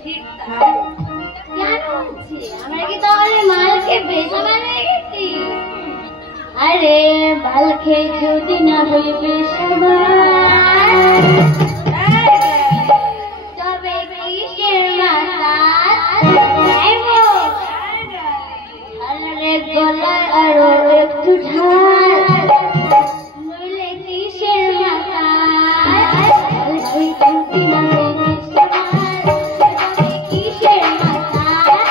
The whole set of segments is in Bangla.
ঠিক তাই। কেন হচ্ছে? আমরা কি তাহলে মালকে বেশি বানিয়ে গেছি? আরে বাল খেয়ে যদি না হই বেশাবার তবে কিসের মাতারে গলায় আরো একটু ঢাল নইলে কিসের মাতার যদি না হই কিসের মাতার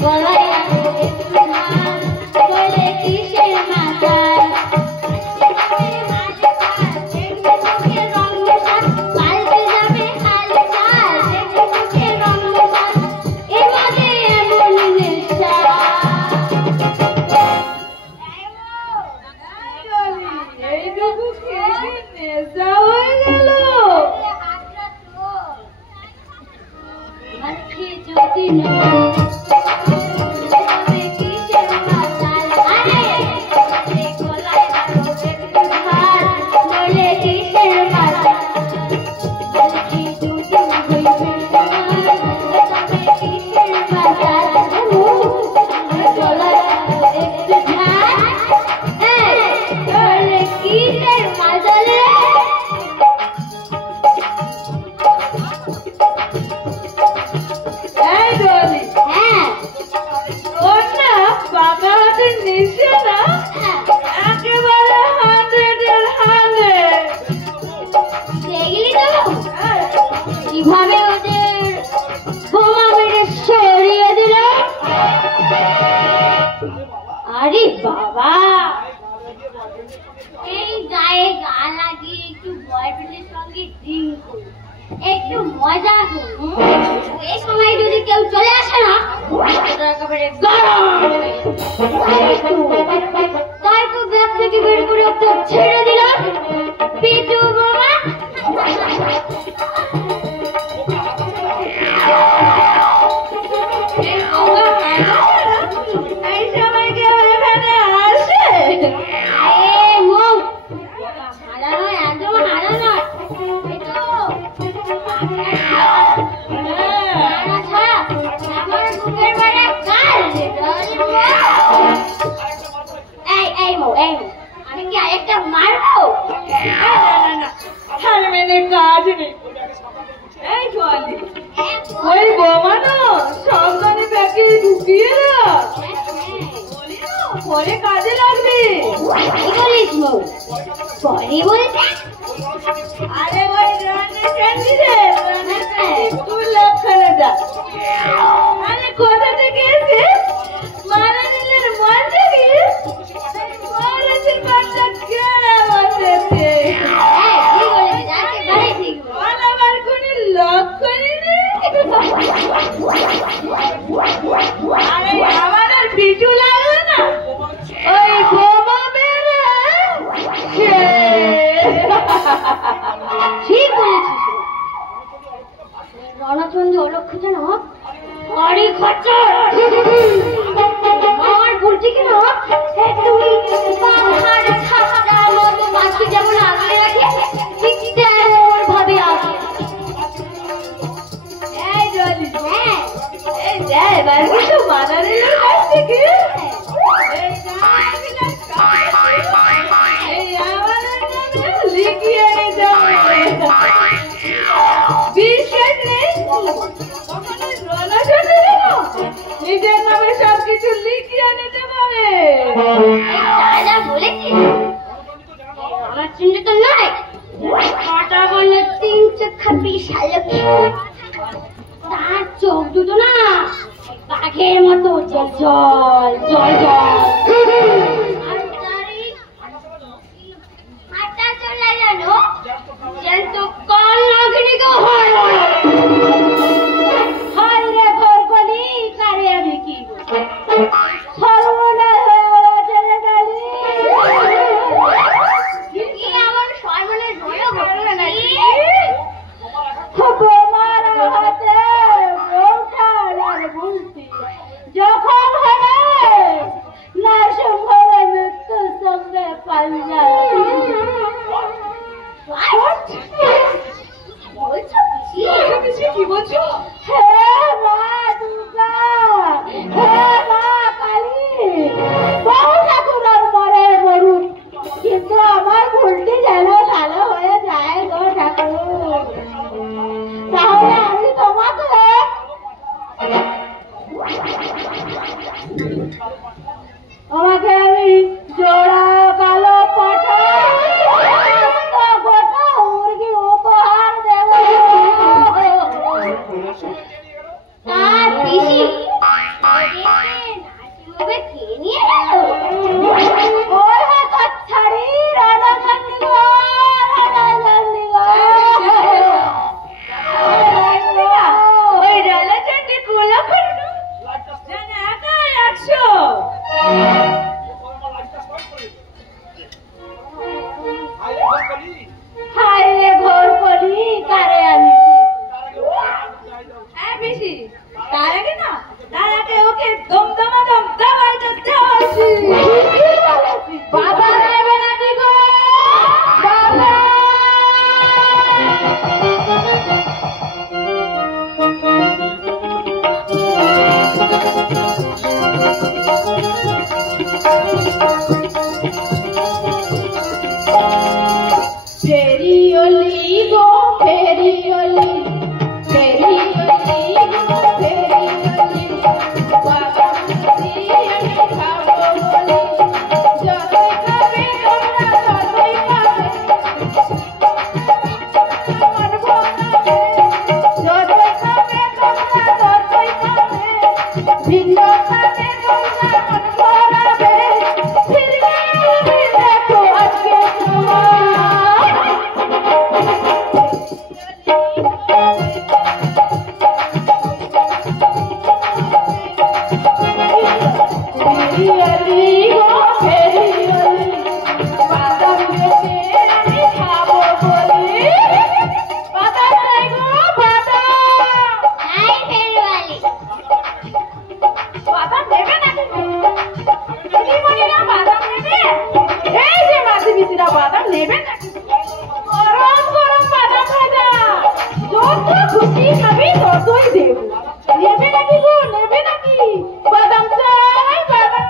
গলায় আরো একটু ঢাল নইলে কিসের মাতার কিভাবে ওদের বোমা মেরে সরিয়ে দিল? আরে বাবা, এই গায়ে গা লাগিয়ে একটু বয়ফ্রেন্ডের সঙ্গে ড্রিঙ্ক করুন, একটু মজা করুন। এই সময় যদি কেউ চলে আসে না একেবারে তাই তো ব্যাগ থেকে বের করে একটা ছেড়ে দিলাম পিটু বোমা। আমি কি আরেকটা মারবো? কাজ নেই। এই জলি ওই বোমা না সাবধানে ব্যাগে ঢুকিয়ে না, পরে কাজে লাগবে। পরে বলতে আরে ওই তুই লক্ষণে যা। আরে কোথা থেকে এসে মারা দিলের মধ্যে গিয়ে আমাদের পিছু লাগবে না ওই বোমা মেরে। ঠিক বলেছিস রণচন্দ্র অলক্ষ্য যেন বাড়ি খরচা আমার বলছি কেন তুমি মতো মাছকে যেমন আগলে রাখে ঠিক তেমন ভাবে আসে। এই জলি এই যাই বাড়ি তো মানারের কাছ থেকে এই আমাদের লিখিয়ে যাবে বিশেষ নেই নিজের নামে সবকিছু লিখিয়ে নিতে পারে। দাদা বলেছিস আমার চিন্তা তো নয় কথা বললে তিন চক্ষা বিশাল তার চোখ দুটো না বাঘের মতো জল জল জল জল হাঁটা চলে জানো কিন্তু কল লাগনি তো হয় রে ঘর কলি কারে আমি কি সর্বনাশ চলে গেলি কি এমন সর্বনাশ হলো বোমার হাতে বউটার আর বলছি যখন হলে না সম্ভব দেব। নেবে নাকি গো, নেবে নাকি? বাদাম চাই, বাদাম।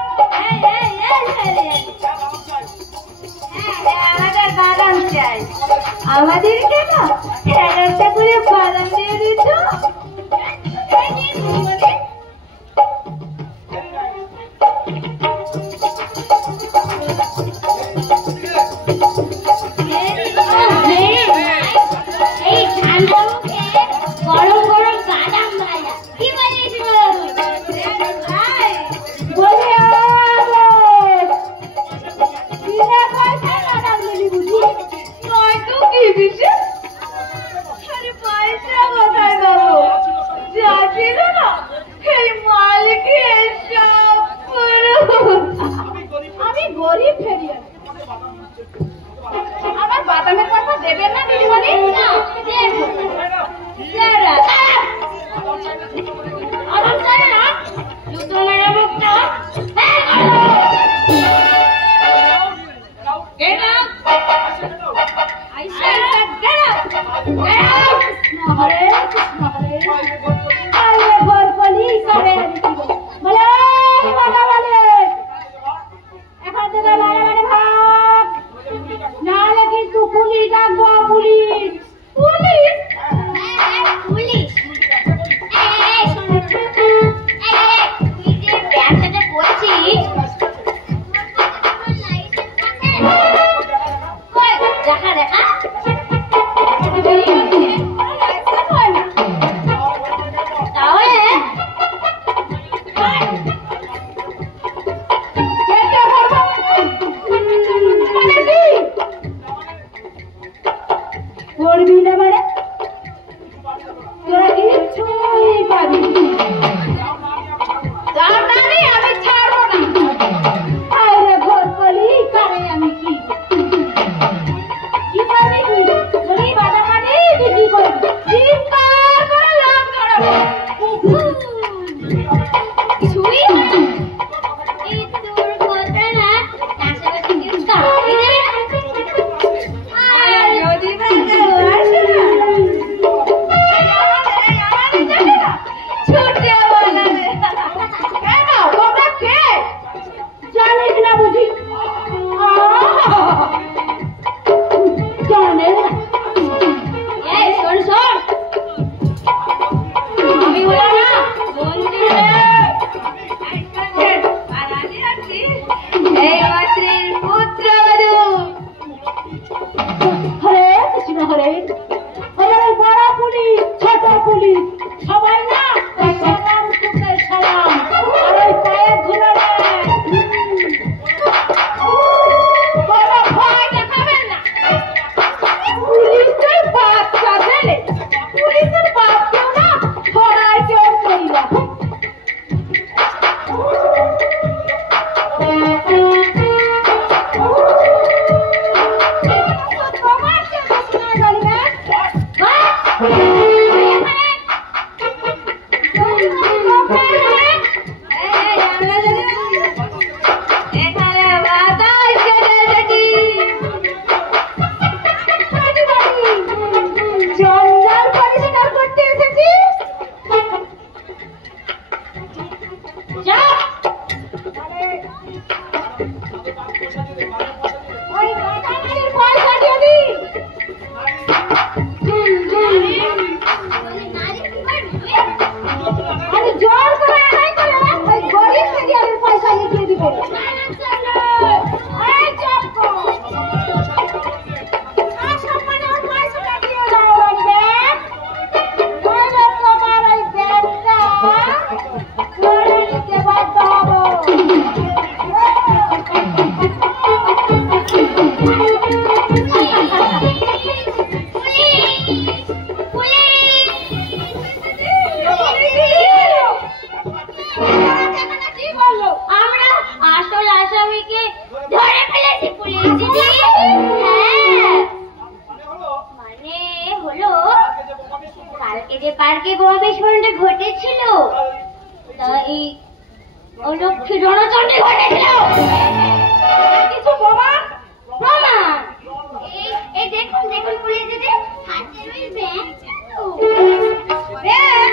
আমাদের বাদাম চাই। আমাদেরকে না 11টা করে বাদাম দিয়ে দিত। গরম গরম বাদাম ভাজা কি বানিয়েছিল? আমি গরিব ফেরিয়া, আমার বাদামের কথা দেবেন না দিদিমণি? না দেব আরাম করে না জুতো মেরে মুখটা Get out! I said get out! Get out! Hare Krishna, Hare Krishna. Aye, Bharpali, Hare Krishna. Malay, Malay. এখন থেকে মানে ভাগ। নাহলে কিন্তু পুলিশ ডাকবো, পুলিশ। পুলিশ? পুলিশ তুই যে ব্যবসাটা করছিস দেখা দেখা তাহলে করবি না মানে তোরা কিছুই পাবি আমি ছাড়বো না। আরে ভোরকলি কারে আমি কি কি পাবি তুই? যদি বাদামানি বিক্রি করবি, চিৎকার করে লাভ করাবো। কিছুই এই তোর কথা না আশেপাশে কেউ কাউকে দেবে না আর যদি বাদে আসে না, ছুটে বলাবে। কেন তোমরা কে জানিস না বুঝি? জানে না। এই শোন শোন আমি হলো না মন্দিরে এই মাতৃর পুত্রবধূ। হরে কৃষ্ণ, হরে হরে। বড় পুলিশ, ছোট পুলিশ, সবাই না সালাম করতে সালাম। আর ওই পায়ের ধুলো নেয়। কোনো ভয় দেখাবেন না। পুলিশের বাচ্চা ছেলে, পুলিশের বাপকেও না ধরায় কেউ করি না। তোমার কে ঘোষণা করবে? এখানে বাতাস কেটেছি, জঞ্জাল পরিষ্কার করতে এসেছি। যা ওই বাদামের পয়সা দিয়ে দি। আমি জোর করে আদায় করে ওই গরিব ফেরিয়ালের পয়সা লিখিয়ে দিব। এই চুপ কর। আর সম্মানে ওর পয়সাটা দিয়ে দাও রঞ্জন। নইলে তোমার ওই ব্যাগটা করে নিতে বাধ্য হবো। আমরা আসল আসামিকে ধরে ফেলেছি পুলিশ দিদি। হ্যাঁ মানে হলো কালকে যে পার্কে বোমা বিস্ফোরণটা ঘটেছিল তা এই অলক্ষী রণচণ্ডী ঘটেছিল। কিছু প্রমাণ? প্রমাণ এই দেখুন দেখুন পুলিশ দিদি হাতের ওই ব্যাগ ব্যাগ?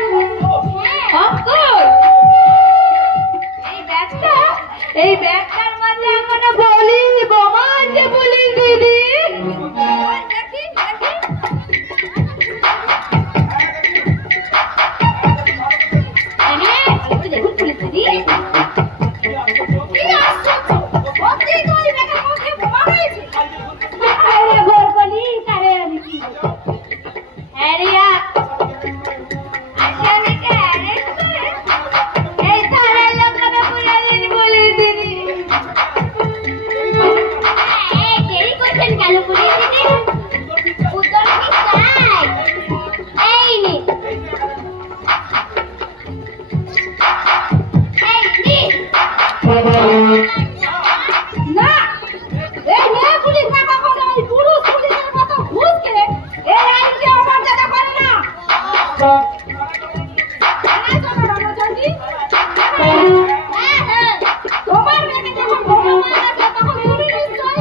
তোমার মেয়েকে যখন ভগবান আছে তখন তুমি নিশ্চয়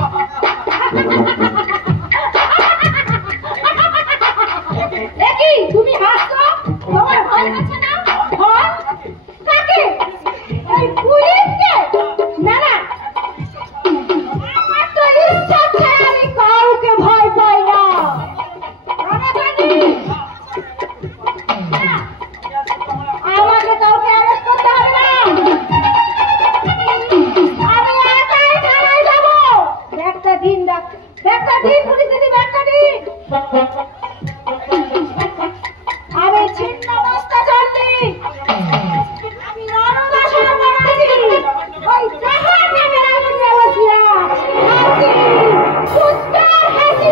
দেখি তুমি হাসছো, তোমার ভয় আছে না? ভয় কাকে? ওই পুলিশকে? না না, আমার তো ইচ্ছা ছাড়া আমি কাউকে ভয় পাই না। আমাকে কাউকে অ্যারেস্ট করতে হবে না, আমি একাই থানায় যাবো। ব্যাগটা দিন, ব্যাগটা দিন পুলিশ দিদি, ব্যাগটা দিন। আমি ছিন্ন মস্তা চন্ডী, আমি রণদাসের মরাজি, ওই জাহান নামের আগুনে বসিয়া হাসি, সুস্কার হাসি।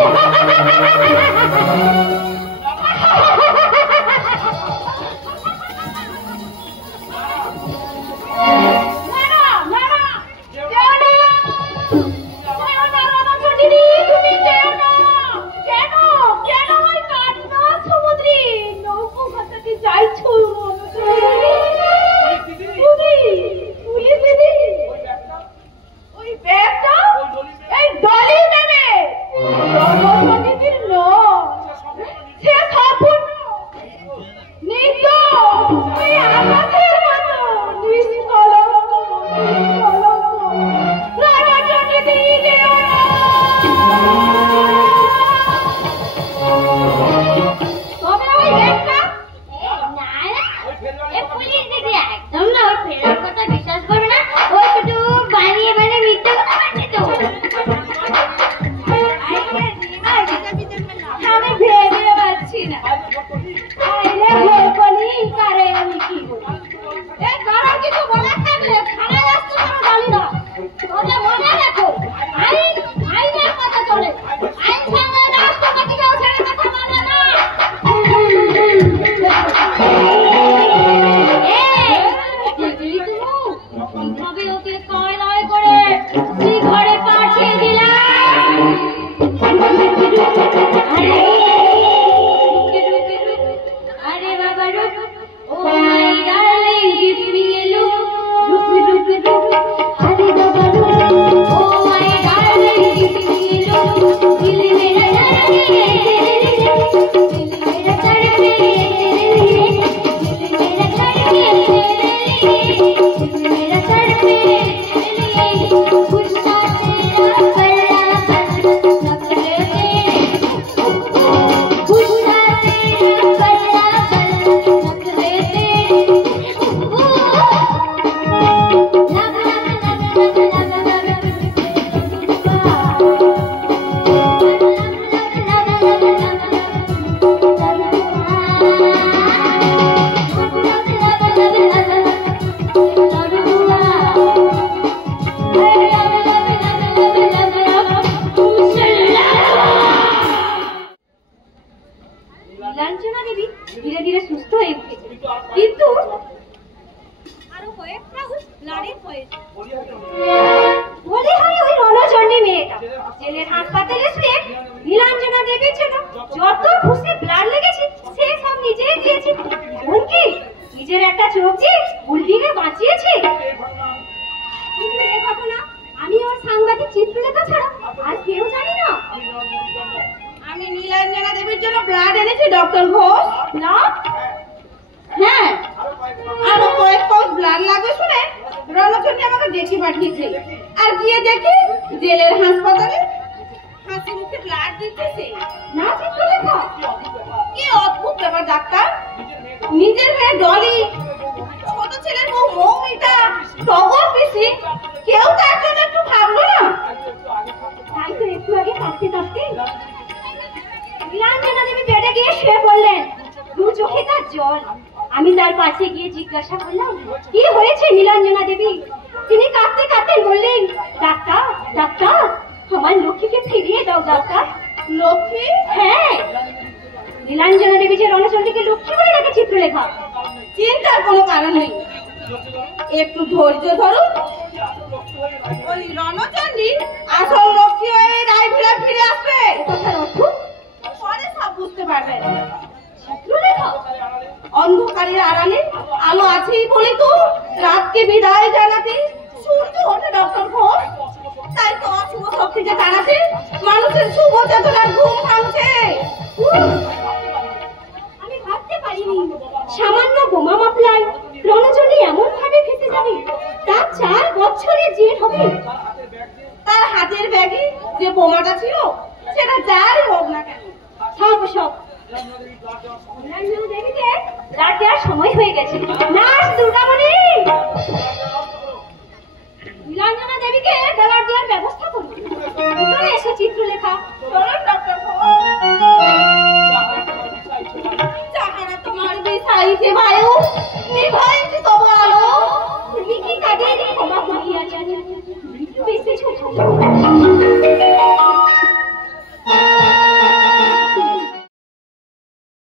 নীলাঞ্জনা দেবী ধীরে ধীরে সুস্থ হয়ে উঠেছে, কিন্তু আরো কয়েকটা ব্লাডের হয়েছে। বলে হয় ওই রণচণ্ডী মেয়েটা জেলের হাসপাতালে শুয়ে নীলাঞ্জনা দেবীর জন্য যত খুশি ব্লাড লেগেছে সে সব নিজেই দিয়েছে। এমনকি নিজের একটা চোখ যে বুলবিকে বাঁচিয়েছে। কিন্তু এ ঘটনা আমি ওর সাংবাদিক চিত্রলেখা ছাড়া আর কেউ জানি না। আমি নীলাঞ্জনা দেবীর জন্য ব্লাড এনেছি ডক্টর ঘোষ। ব্লাড? হ্যাঁ, আরো কয়েক পাউন্ড ব্লাড লাগবে শুনে রণচণ্ডী আমাকে ডেকে পাঠিয়েছে। আর গিয়ে দেখি জেলের হাসপাতালে হাসি মুখে ব্লাড দিতেছে। না চিত্রলেখা, কি অদ্ভুত ব্যাপার ডাক্তার। নিজের মেয়ে ডলি, ছোট ছেলের বউ মৌমিতা, টগর পিসি, কেউ তার জন্য একটু ভাবলো না। তাই তো একটু আগে কাঁদতে কাঁদতে নীলাঞ্জনা দেবী বেডে গিয়ে শুয়ে পড়লেন, দু চোখে তার জল। আমি তার পাশে গিয়ে জিজ্ঞাসা করলাম, কি হয়েছে নীলাঞ্জনা দেবী? তিনি কাঁদতে কাঁদতে বললেন, ডাক্তার ডাক্তার, আমার লক্ষ্মীকে ফিরিয়ে দাও ডাক্তার। লক্ষ্মী? হ্যাঁ, নীলাঞ্জনা দেবী যে রণচণ্ডীকে লক্ষ্মী বলে ডাকে চিত্রলেখা। চিন্তার কোনো কারণ নেই, একটু ধৈর্য ধরুন। ওই রণচণ্ডী আসল লক্ষ্মী হয়ে রায়ভিড়া ফিরে আসবে। কথার অর্থ পরে সব বুঝতে পারবেন। চিত্রলেখা, অন্ধকারের আড়ালে আলো আছেই বলে তো রাতকে বিদায় জানাতে সূর্য ওঠে ডক্টর ঘোষ। তাই তো অশুভ শক্তিকে জানাতে মানুষের শুভ চেতনার ঘুম ভাঙছে। আমি ভাবতে পারিনি সামান্য বোমা মাপলায় রণচণ্ডী এমন ভাবে ফেসে যাবে। তার 4 বছরের জেল হবে। তার হাতের ব্যাগে যে বোমাটা ছিল সেটা যারই হোক না কেন। সব সব দেবীকে রাত দেওয়ার সময় হয়ে গেছে। নার্স দুর্গামণি, নীলাঞ্জনা দেবীকে বেলার দেওয়ার ব্যবস্থা করুন। ভিতরে এসে চিত্রলেখা। যাহারা তোমার বিছাইতে বায়ু নিভাইতে তব আলো, তুমি কি তাদের ক্ষমা করিয়াছেন? বেঁচে ছোট